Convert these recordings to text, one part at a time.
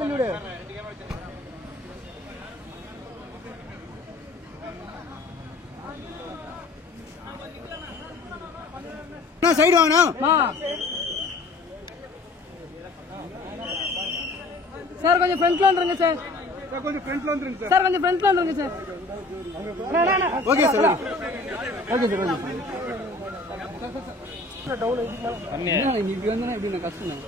தள்ளிவிடு. Side வாங்கணும் sir. கொஞ்சம் ஃப்ரண்ட்ல வந்துருங்க சார். கொஞ்சம் ஃப்ரண்ட்ல வந்துருங்க சார். கொஞ்சம் ஃப்ரண்ட்ல வந்துருங்க sir. Okay sir. Okay sir. Down இப்படி வந்தா இப்படி கஷ்டம் தான்.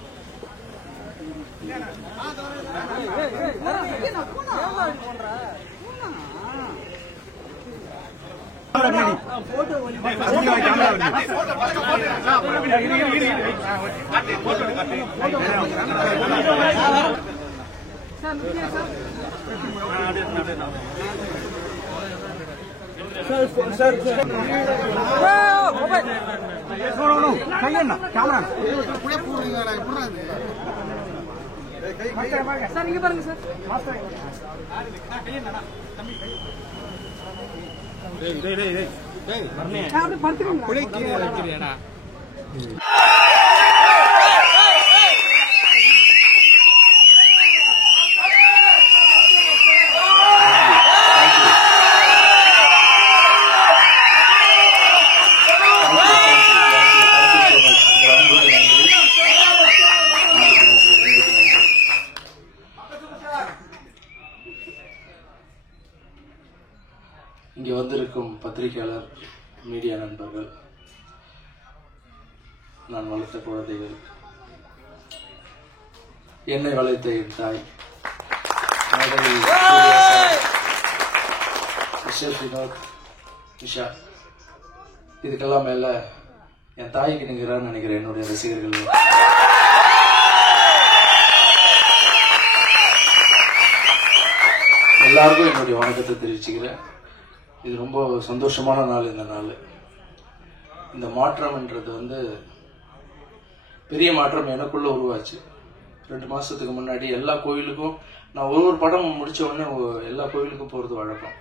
சார் இங்க பாருங்க சார். படுத்துக்கீங்களா? இங்கே வந்திருக்கும் பத்திரிகையாளர், மீடியா நண்பர்கள், நான் வளர்த்த குழந்தைகள், என்னை வளர்த்த என் தாய், வினோத், நிஷா, இதுக்கெல்லாம் மேல என் தாய்க்கு நிகரான்னு நினைக்கிறேன் என்னுடைய ரசிகர்கள். எல்லாருக்கும் என்னுடைய வணக்கத்தை தெரிவிச்சுக்கிறேன். இது ரொம்ப சந்தோஷமான நாள். இந்த நாள், இந்த மாற்றம்ன்றது பெரிய மாற்றம் எனக்குள்ள உருவாச்சு. 2 மாசத்துக்கு முன்னாடி எல்லா கோயிலுக்கும் நான் ஒரு படம் முடிச்ச உடனே எல்லா கோயிலுக்கும் போறது வழக்கம்.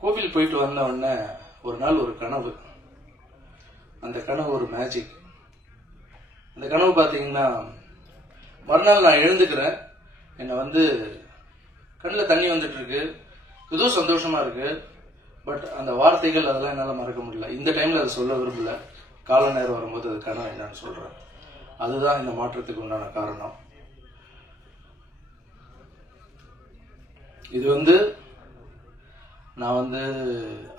கோவில் போயிட்டு வந்த உடனே ஒரு நாள் ஒரு கனவு. அந்த கனவு ஒரு மேஜிக். அந்த கனவு பாத்தீங்கன்னா, மறுநாள் நான் எழுந்துக்கிறேன். என்னை கண்ணில் தண்ணி வந்துட்டு இருக்கு, ஏதோ சந்தோஷமா இருக்கு. பட் அந்த வார்த்தைகள் அதெல்லாம் என்னால் மறக்க முடியல. இந்த டைம்ல அதை சொல்ல விரும்பல. கால நேரம் வரும்போது அது கனவு என்னன்னு சொல்றேன். அதுதான் இந்த மாற்றத்துக்கு உண்டான காரணம். இது நான்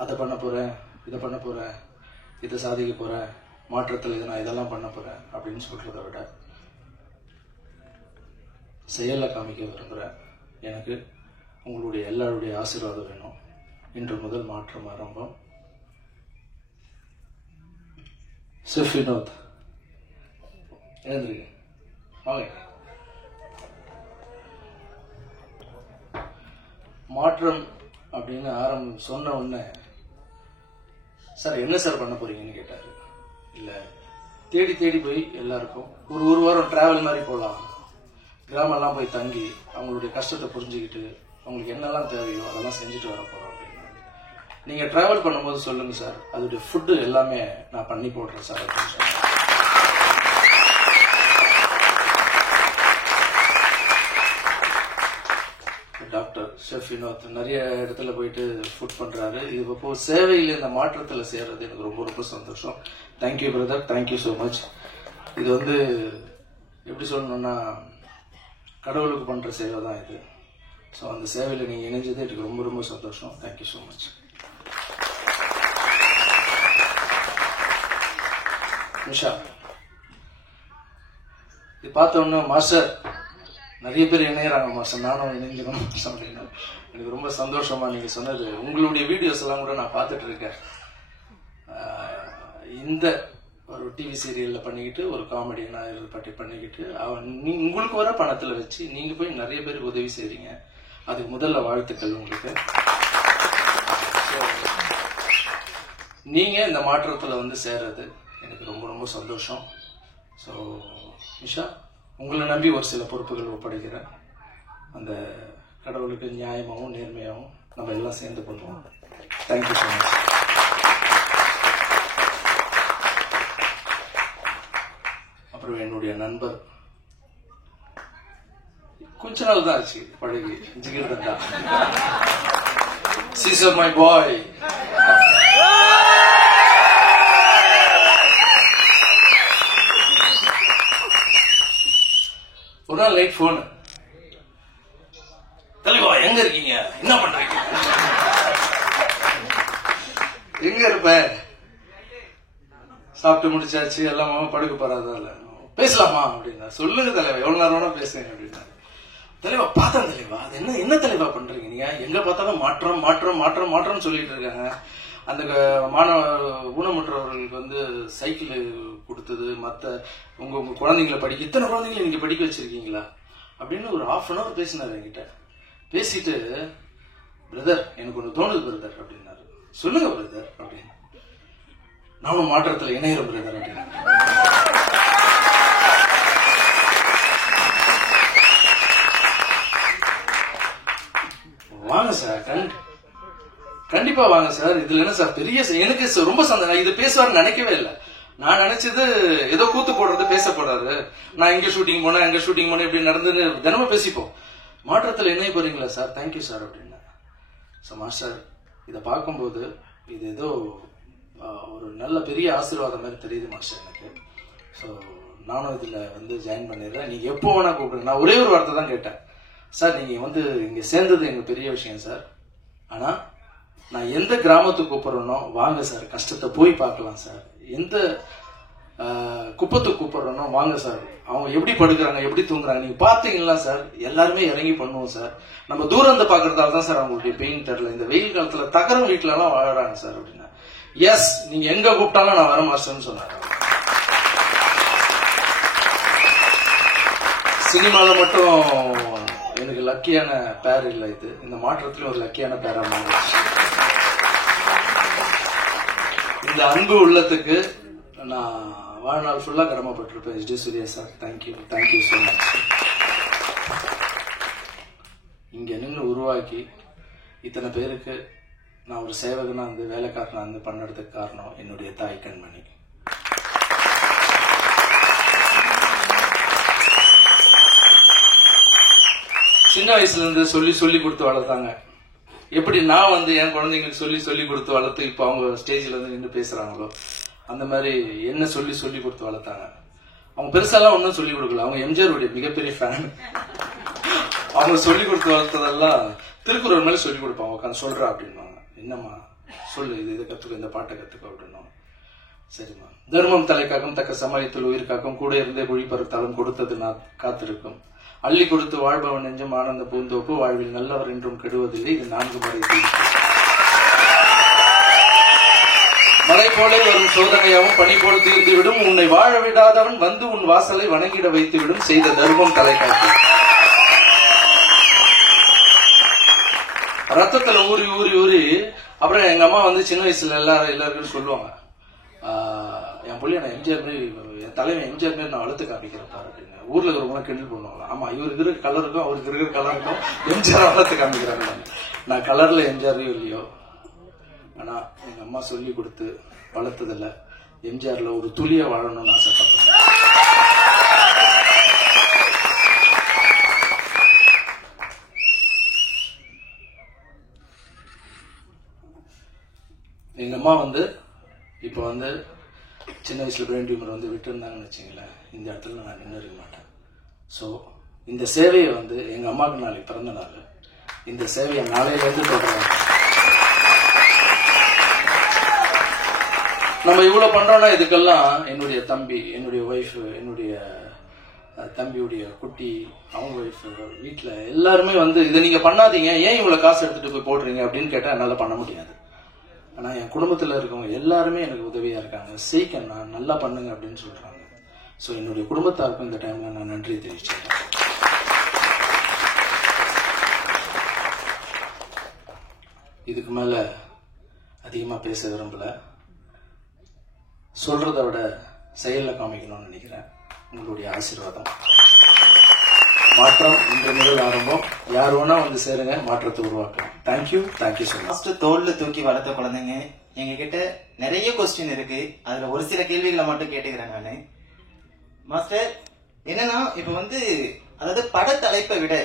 அதை பண்ண போறேன், இதை பண்ண போறேன், இதை சாதிக்க போறேன், மாற்றத்தில் நான் இதெல்லாம் பண்ண போறேன் அப்படின்னு சொல்றதை விட செயலை காமிக்க விரும்புறேன். எனக்கு உங்களுடைய எல்லாருடைய ஆசீர்வாதம் வேணும். இன்று முதல் மாற்றம் ஆரம்பம். செஃப் வினோத் எழுந்திருக்க வாங்க. மாற்றம் அப்படின்னு சொன்ன உடனே, சார் என்ன சார் பண்ண போறீங்கன்னு கேட்டாரு. இல்ல, தேடி தேடி போய் எல்லாருக்கும் ஒரு வாரம் டிராவல் மாதிரி போகலாம், கிராமம்லாம் போய் தங்கி அவங்களுடைய கஷ்டத்தை புரிஞ்சுக்கிட்டு அவங்களுக்கு என்னெல்லாம் தேவையோ அதெல்லாம் செஞ்சுட்டு வர போறோம் அப்படின்னு. நீங்க டிராவல் பண்ணும்போது சொல்லுங்க சார், அதோடைய ஃபுட்டு எல்லாமே நான் பண்ணி போடுறேன் சார் அப்படின்னு சொன்னேன். டாக்டர் செஃப் வினோத் நிறைய இடத்துல போயிட்டு ஃபுட் பண்றாரு. இது இப்போ சேவையில் இந்த மாற்றத்துல சேர்றது எனக்கு ரொம்ப ரொம்ப சந்தோஷம். Thank you brother, thank you so much. இது எப்படி சொல்லணும்னா, கடவுளுக்கு பண்ற சேவை தான் இது. ஸோ அந்த சேவையில் நீங்க இணைஞ்சது எனக்கு ரொம்ப ரொம்ப சந்தோஷம். Thank you so much. நிஷா, இது பார்த்த உடனே மாஸ்டர் நிறைய பேர் இணையறாங்க மாஸ்டர், நானும் இணைஞ்சுக்கணும் அப்படின்னு எனக்கு ரொம்ப சந்தோஷமா. நீங்க சொன்னது, உங்களுடைய வீடியோஸ் எல்லாம் கூட நான் பார்த்துட்டு இருக்கேன். இந்த ஒரு டிவி சீரியல்ல பண்ணிக்கிட்டு ஒரு காமெடியனா பட்டி பண்ணிக்கிட்டு உங்களுக்கு வர பணத்துல வச்சு நீங்க போய் நிறைய பேருக்கு உதவி செய்றீங்க. அதுக்கு முதல்ல வாழ்த்துக்கள் உங்களுக்கு. நீங்க இந்த மாற்றத்துல சேர்றது எனக்கு ரொம்ப ரொம்ப சந்தோஷம். ஸோ நிஷா, உங்களை நம்பி ஒரு சில பொறுப்புகள் ஒப்படைக்கிறேன். அந்த கடவுளுக்கு நியாயமாகவும் நேர்மையாகவும் நம்ம எல்லாம் சேர்ந்து பண்ணுவோம். Thank you so much. அப்புறம் என்னுடைய நண்பர், கொஞ்ச நாள் தான் ஆச்சு பழகி. ஜிகிர் தண்டா. Caesar my boy. ஒரு நாள் லைட் போன். தலைவா எங்க இருக்கீங்க, என்ன பண்றீங்க, எங்க இருப்ப? சாப்பிட்டு முடிச்சாச்சு, எல்லாம் படுக்க போறாதால பேசலாமா அப்படின்னா. சொல்லுங்க தலைவா, எவ்வளவு நேரம் வேணா பேசுங்க அப்படின்னா. தலைவா பார்த்தேன் தலைவா, அது என்ன தலைவா பண்றீங்க நீங்க, எங்க பார்த்தாலும் மாற்றம் மாற்றம் மாற்றம் மாற்றம் சொல்லிட்டு இருக்காங்க. அந்த மாணவ ஊனமுற்றவர்களுக்கு வந்து சைக்கிள் கொடுத்தது, மத்த உங்க குழந்தைங்களை படிக்க, இத்தனை குழந்தைங்களை நீங்க படிக்க வச்சிருக்கீங்களா அப்படின்னு ஒரு 1/2 hour பேசினாரு என்கிட்ட. பேசிட்டு, பிரதர் எனக்கு ஒண்ணு தோணுது பிரதர் அப்படின்னாரு. சொல்லுங்க பிரதர் அப்படின்னு. நானும் மாற்றத்துல இணையிறேன் பிரதர் அப்படின்னு. வாங்க சார், கண்டிப்பா வாங்க சார். இதுல என்ன சார் பெரிய, எனக்கு ரொம்ப சந்தோஷம். இது பேசுவாரு நினைக்கவே இல்லை. நான் நினைச்சது ஏதோ கூத்து போடுறது பேச போறாரு. நான் எங்க ஷூட்டிங் போனேன், எங்க ஷூட்டிங் போனேன், இப்படி நடந்து தினமும் பேசிப்போம். மாற்றத்துல என்ன போறீங்களா சார், தேங்க்யூ சார் அப்படின்னா. மாஸ்டர் இதை பார்க்கும்போது இது ஏதோ ஒரு நல்ல பெரிய ஆசீர்வாதம் மாதிரி தெரியுது மாஸ்டர் எனக்கு. ஸோ நானும் இதுல வந்து ஜாயின் பண்ணிடுறேன், நீங்க எப்போ வேணா கூப்பிடுங்க. நான் ஒரே ஒரு வார்த்தை தான் கேட்டேன், சார் நீங்க வந்து இங்க சேர்ந்தது எங்க பெரிய விஷயம் சார், ஆனா நான் எந்த கிராமத்துக்கு கூப்பிடுறேனோ வாங்க சார், கஷ்டத்தை போய் பார்க்கலாம் சார். எந்த குப்பத்துக்கு கூப்பிடுறேனோ வாங்க சார், அவங்க எப்படி படுக்கிறாங்க எப்படி தூங்குறாங்க நீங்க பாத்தீங்களா சார், எல்லாருமே இறங்கி பண்ணுவோம் சார். நம்ம தூரம் இருந்து பாக்குறதால தான் சார் அவங்களுடைய பெயின் தெரியல. இந்த வெயில் காலத்துல தகரம் வீட்டுல எல்லாம் வாழறாங்க சார் அப்படின்னா. எஸ், நீங்க எங்க கூப்பிட்டாலும் நான் வர மாட்டேன்னு சொன்னாரு. சினிமால மட்டும் எனக்கு லக்கியான பேர் இல்லை, இது இந்த மாற்றத்திலும் ஒரு லக்கியான பேரா மாறிடுச்சு. இந்த அன்பு உள்ளத்துக்கு நான் வாழ்நாள் ஃபுல்லா கடமைப்பட்டிருப்பேன். S D Surya sir, thank you thank you so much. இங்க நின்று உருவாக்கி இத்தனை பேருக்கு நான் ஒரு சேவகனா வந்து வேலைக்காரனா வந்து பண்ணறதுக்கு காரணம் என்னுடைய தாய் கண்மணி. சின்ன வயசுல இருந்து சொல்லி சொல்லி கொடுத்து வளர்த்தாங்க. எப்படி நான் வந்து என் குழந்தைங்களுக்கு சொல்லி சொல்லி கொடுத்து வளர்த்து இப்ப அவங்க ஸ்டேஜ்ல இருந்து நின்று பேசுறாங்களோ அந்த மாதிரி என்ன சொல்லி சொல்லி கொடுத்து வளர்த்தாங்க. அவங்க பெருசாலாம் ஒன்னும் சொல்லி கொடுக்கல, அவங்க எம்ஜிஆருடைய மிகப்பெரிய ஃபேன். அவங்க சொல்லி கொடுத்து வளர்த்ததெல்லாம் திருக்குறள் மேல சொல்லி கொடுப்பாங்க. உட்காந்து சொல்றா அப்படின்வாங்க. என்னம்மா சொல்லு, இதை கத்துக்க, இந்த பாட்டை கத்துக்க அப்படின்னா. சரிம்மா. தர்மம் தலை காக்கும், தக்க சமயத்தில் உயிர் காக்கும், கூட இருந்தே குழி பருத்தாலும் கொடுத்தது நான் காத்திருக்கும், அள்ளி கொடுத்து வாழ்பவன் நெஞ்சம் ஆனந்த பூந்தோப்பு, வாழ்வில் நல்லவர் என்றும் கெடுவதில்லை, இது 4 முறை மழை போல வரும் சோதனையாவும் பனி போல் தீர்ந்து விடும், உன்னை வாழ விடாதவன் வந்து உன் வாசலை வணங்கிட வைத்து விடும், செய்த தர்மம் தலை காக்கும். ரத்தத்துல ஊறி ஊறி ஊறி அப்புறம் எங்க அம்மா வந்து சின்ன வயசுல எல்லாருக்கும் சொல்லுவாங்க, என் பிள்ளைய நான் எம்ஜிஆர் மாதிரி, என் தலைவன் எம்ஜிஆர் மாதிரி நான் வளர்த்து காமிக்கிறப்பா அப்படின்னு. ஊர்ல இருக்கிறவங்க கிண்டல் பண்ணுவாங்க. ஆமா, இவருக்கு இருக்கிற கலருக்கும் அவருக்கு இருக்கிற கலருக்கும் எம்ஜிஆர் வளர்த்து காமிக்கிறாங்க. நான் கலர்ல எம்ஜிஆரையும் இல்லையோ, ஆனா எங்க அம்மா சொல்லி கொடுத்து வளர்த்ததில்ல எம்ஜிஆர்ல ஒரு துளிய வாழணும்னு ஆசைப்பட்டேன். எங்க அம்மா வந்து இப்ப வந்து சின்ன வயசுல பிரெயின் டியூமர் வந்து விட்டு இருந்தாங்கன்னு வச்சுங்களேன், இந்த இடத்துல நான் நின்று இருக்க மாட்டேன். ஸோ இந்த சேவையை வந்து எங்க அம்மாவுக்கு நாளைக்கு பிறந்த நாள், இந்த சேவையை நாளையில இருந்து தொடர்றாங்க. நம்ம இவ்வளவு பண்றோம்னா இதுக்கெல்லாம் என்னுடைய தம்பி, என்னுடைய ஒய்ஃப், என்னுடைய தம்பியுடைய குட்டி, அவங்க ஒய்ஃப், வீட்டுல எல்லாருமே வந்து இதை நீங்க பண்ணாதீங்க, ஏன் இவ்வளவு காசு எடுத்துட்டு போய் போடுறீங்க அப்படின்னு கேட்டா என்னால பண்ண முடியாது. ஆனா என் குடும்பத்துல இருக்கவங்க எல்லாருமே எனக்கு உதவியா இருக்காங்க. சீக்கிரம் நான் நல்லா பண்ணுங்க அப்படின்னு சொல்றாங்க. சோ என்னுடைய குடும்பத்தாருக்கும் இந்த டைம்ல நான் நன்றி தெரிவிச்சேன். இதுக்கு மேல அதிகமா பேச விரும்பல, சொல்றதை விட செயல்ல காமிக்கணும்னு நினைக்கிறேன். உங்களுடைய ஆசீர்வாதம். மாற்றம் இன்று முதல் ஆரம்பம். யார் வேணா வந்து சேருங்க, மாற்றத்தை உருவாக்கலாம். Thank you thank you so much. தோல்ல தூக்கி வளர்த்த குழந்தைங்க எங்க கிட்ட நிறைய கொஸ்டின் இருக்கு. அதுல ஒரு சில கேள்விகளை மட்டும் கேட்டுக்கிறேன் நானு. மாஸ்டர் என்னன்னா, இப்ப வந்து அதாவது பட தலைப்பை விட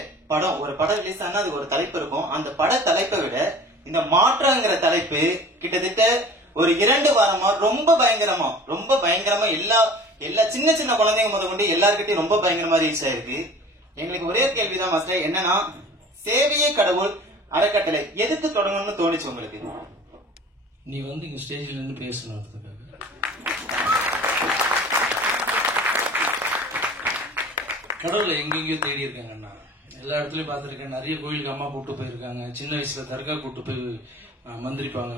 ஒரு படம் ரிலீஸ் ஆனா அதுக்கு ஒரு தலைப்பு இருக்கும். அந்த பட தலைப்பை விட இந்த மாற்றங்கிற தலைப்பு கிட்டத்தட்ட ஒரு 2 வாரமா ரொம்ப பயங்கரமா எல்லா சின்ன சின்ன குழந்தைங்க முத கொண்டு எல்லார்கிட்டையும் ரொம்ப பயங்கரமா ரீச் ஆயிருக்கு. எங்களுக்கு ஒரே கேள்விதான் மாஸ்டர், என்னன்னா சேவையே கடவுள் அறக்கட்டளை எதுக்கு தொடங்கணும்னு தோணுச்சு உங்களுக்கு? நீ வந்து இங்க ஸ்டேஜ்ல இருந்து பேசணும். கடவுளை எங்கெங்கயோ தேடி இருக்காங்கண்ணா, எல்லா இடத்துலயும் பார்த்துருக்கேன். நிறைய கோயிலுக்கு அம்மா கூட்டு போயிருக்காங்க. சின்ன வயசுல தர்கா கூட்டு போய் மந்திரிப்பாங்க.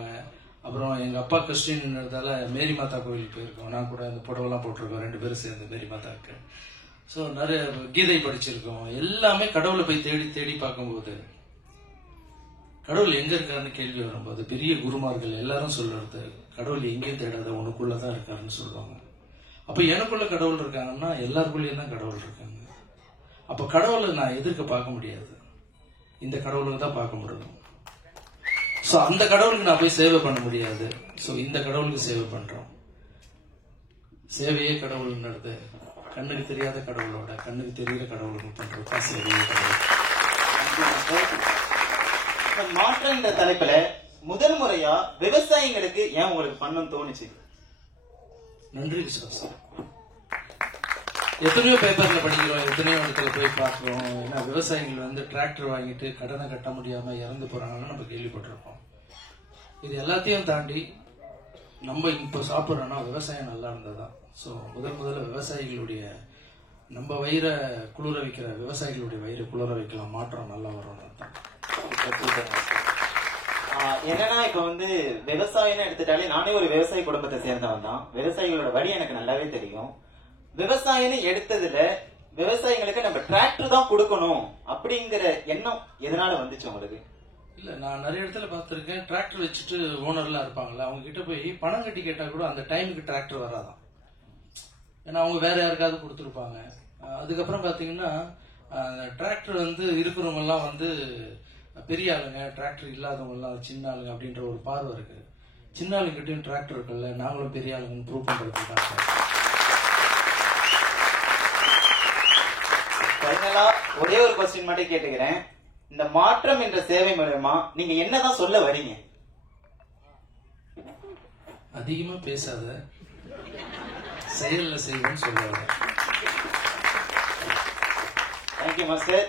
அப்புறம் எங்க அப்பா கிறிஸ்டின்ன்றதால மேரி மாதா கோயிலுக்கு போயிருக்கோம். நான் கூட அந்த புடவெல்லாம் போட்டிருக்கோம் 2 பேரும் சேர்ந்து மேரி மாதாவுக்கு. ஸோ நிறைய கீதை படிச்சிருக்கோம். எல்லாமே கடவுளை போய் தேடி தேடி பார்க்கும்போது கடவுள் எங்க இருக்காருன்னு கேள்வி வரும்போது பெரிய குருமார்கள் எல்லாரும் சொல்றது கடவுள் எங்கேயும் தேடாத உனக்குள்ளதான் இருக்காருன்னு சொல்லுவாங்க. அப்ப எனக்குள்ள கடவுள் இருக்காங்கன்னா எல்லாருக்குள்ளேயும் தான் கடவுள் இருக்காங்க. அப்ப கடவுளை நான் எதிர்க்க பார்க்க முடியாது, இந்த கடவுளுக்கு தான் பார்க்க முடியும். சோ அந்த கடவுளுக்கு நான் போய் சேவை பண்ண முடியாது. சோ இந்த கடவுளுக்கு சேவை பண்றோம். சேவையே கடவுள் நடத்து. கண்ணுக்கு தெரியாத கடவுளோட கண்ணுக்கு தெரியாத கடவுளுக்கு பண்றது சேவையே கடவுள். மாற்றங்கிற தலைப்புல முதல் முறையா விவசாயிகளுக்கு ஏன் உங்களுக்கு பண்ணணும் தோணுச்சு? நன்றி விசுவாசம். எத்தனையோ பேப்பர்ல படிக்கிறோம், எத்தனையோ இடத்துல போய் பார்க்கிறோம். ஏன்னா விவசாயிகள் வந்து டிராக்டர் வாங்கிட்டு கடனை கட்ட முடியாம இறந்து போறாங்கன்னு நம்ம கேள்விப்பட்டிருக்கோம். இது எல்லாத்தையும் தாண்டி நம்ம இப்போ சாப்பிட்றோம்னா விவசாயம் நல்லா இருந்ததுதான். ஸோ முதல்ல விவசாயிகளுடைய நம்ம வயிறை குளிர வைக்கிற விவசாயிகளுடைய வயிறு குளிர வைக்கலாம், மாற்றம் நல்லா வரும். என்னன்னா இப்ப வந்து விவசாயம் எடுத்துட்டாலே நானே ஒரு விவசாய குடும்பத்தை சேர்ந்தவன் தான். விவசாயிகளோட வழி எனக்கு நல்லாவே தெரியும். விவசாயம் எடுத்ததுல விவசாயிகளுக்கு நம்ம டிராக்டர் தான் கொடுக்கணும் அப்படிங்கிற எண்ணம் எதனால வந்துச்சு உங்களுக்கு? இல்ல, நான் நிறைய இடத்துல பார்த்திருக்கேன். டிராக்டர் வச்சுட்டு ஓனர்லாம் இருப்பாங்கல்ல, அவங்க கிட்ட போய் பணம் கட்டி கேட்டா கூட அந்த டைமுக்கு டிராக்டர் வராதான். ஏன்னா அவங்க வேற யாருக்காவது கொடுத்துருப்பாங்க. அதுக்கப்புறம் பாத்தீங்கன்னா டிராக்டர் வந்து இருக்கிறவங்க எல்லாம் வந்து பெரிய ஆளுங்க, டிராக்டர் இல்லாதவங்க எல்லாம் சின்ன ஆளுங்க அப்படின்ற ஒரு பார்வை இருக்கு. சின்ன ஆளுங்கிட்டையும் டிராக்டர் இருக்குல்ல, நாங்களும் பெரிய ஆளுங்கன்னு ப்ரூவ் பண்றதுக்காக. ஒரே ஒரு கொஸ்டின் மட்டும் கேட்டுக்கிறேன். இந்த மாற்றம் என்ற சேவை மூலமா நீங்க என்னதான் சொல்ல வரீங்க? அதிகமா பேசாத, செயல்ல செய்வேன்னு சொல்லுவாங்க. Thank you master.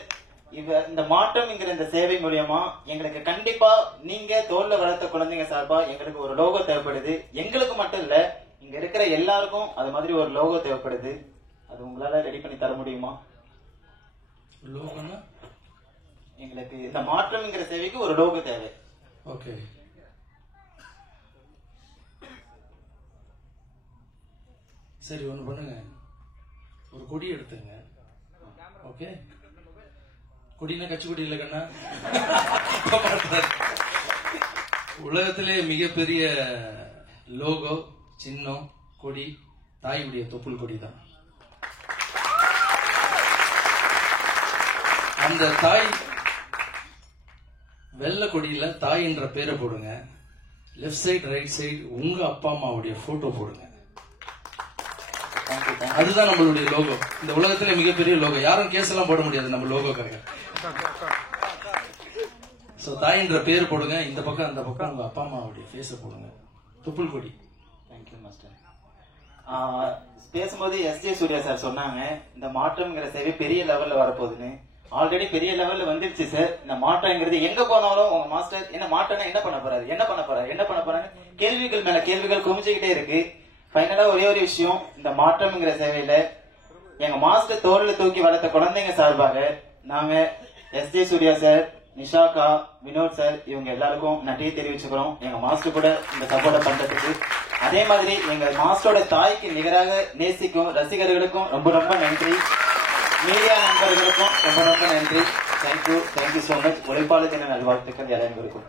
இந்த மாற்றம் இந்த சேவை மூலியமா எங்களுக்கு கண்டிப்பா நீங்க தோல்ல வளர்த்த குழந்தைங்க சார்பா எங்களுக்கு ஒரு லோகோ தேவைப்படுது. எங்களுக்கு மட்டும் இல்ல, இங்க இருக்கிற எல்லாருக்கும் அது மாதிரி ஒரு லோகோ தேவைப்படுது. அது உங்களால ரெடி பண்ணி தர முடியுமா? லோகோனா எங்களுக்கு இந்த மாற்றம் சேவைக்கு ஒரு லோகோ தேவை. ஓகே, சரி, ஒண்ணு பண்ணுங்க, ஒரு கொடி எடுத்துங்க. ஓகே, கொடினா கட்சி கொடி இல்ல கண்ணா. உலகத்திலே மிகப்பெரிய லோகோ, சின்னம், கொடி தாயுடைய தொப்புள் கொடி தான். அந்த தாய் வெள்ளை கொடியில தாய் என்ற பேரை போடுங்க. லெப்ட் சைடு ரைட் சைடு உங்க அப்பா அம்மாவுடைய போட்டோ போடுங்க. அதுதான் நம்மளுடைய லோகோ. இந்த உலகத்திலே மிகப்பெரிய லோகோ. யாரும் கேஸ் எல்லாம் போட முடியாது நம்ம லோகோக்காக. சோ தாய் என்ற பேர் போடுங்க. இந்த பக்கம் அந்த பக்கம் உங்க அப்பா அம்மாவுடைய ஃபேஸ போடுங்க. தொப்புள் கொடி. Thank you master. பேசும்போது எஸ்.ஜே. சூர்யா சார் சொன்னாங்க இந்த மாற்றம்ங்கிற சேவை பெரிய லெவல்ல வரப்போகுதுன்னு. ஆல்ரெடி பெரிய லெவல்ல வந்துருச்சு சார். இந்த மாற்றம்ங்கிறது எங்க போனாலும் உங்க மாஸ்டர் என்ன மாற்றம்னா என்ன பண்ண போறாரு கேள்விகள் மேல கேள்விகள் குமிச்சுக்கிட்டே இருக்கு. ஃபைனலா ஒரே ஒரு விஷயம், இந்த மாற்றம்ங்கிற சேவையில எங்க மாஸ்டர் தோல்ல தூக்கி வளர்த்த குழந்தைங்க சார்பாக நாங்க எஸ்.ஜே. சூர்யா சார், நிஷாக்கா, வினோத் சார் இவங்க எல்லாருக்கும் நன்றியை தெரிவிச்சுக்கிறோம் எங்க மாஸ்டர் கூட இந்த சப்போர்ட் பண்றதுக்கு. அதே மாதிரி எங்க மாஸ்டரோட தாய்க்கு நிகராக நேசிக்கும் ரசிகர்களுக்கும் ரொம்ப ரொம்ப நன்றி. மீடியா நண்பர்களுக்கும் ரொம்ப ரொம்ப நன்றி. Thank you so much. உழைப்பாளர் தின நல்வாழ்த்துக்கள் எல்லாருக்கும்.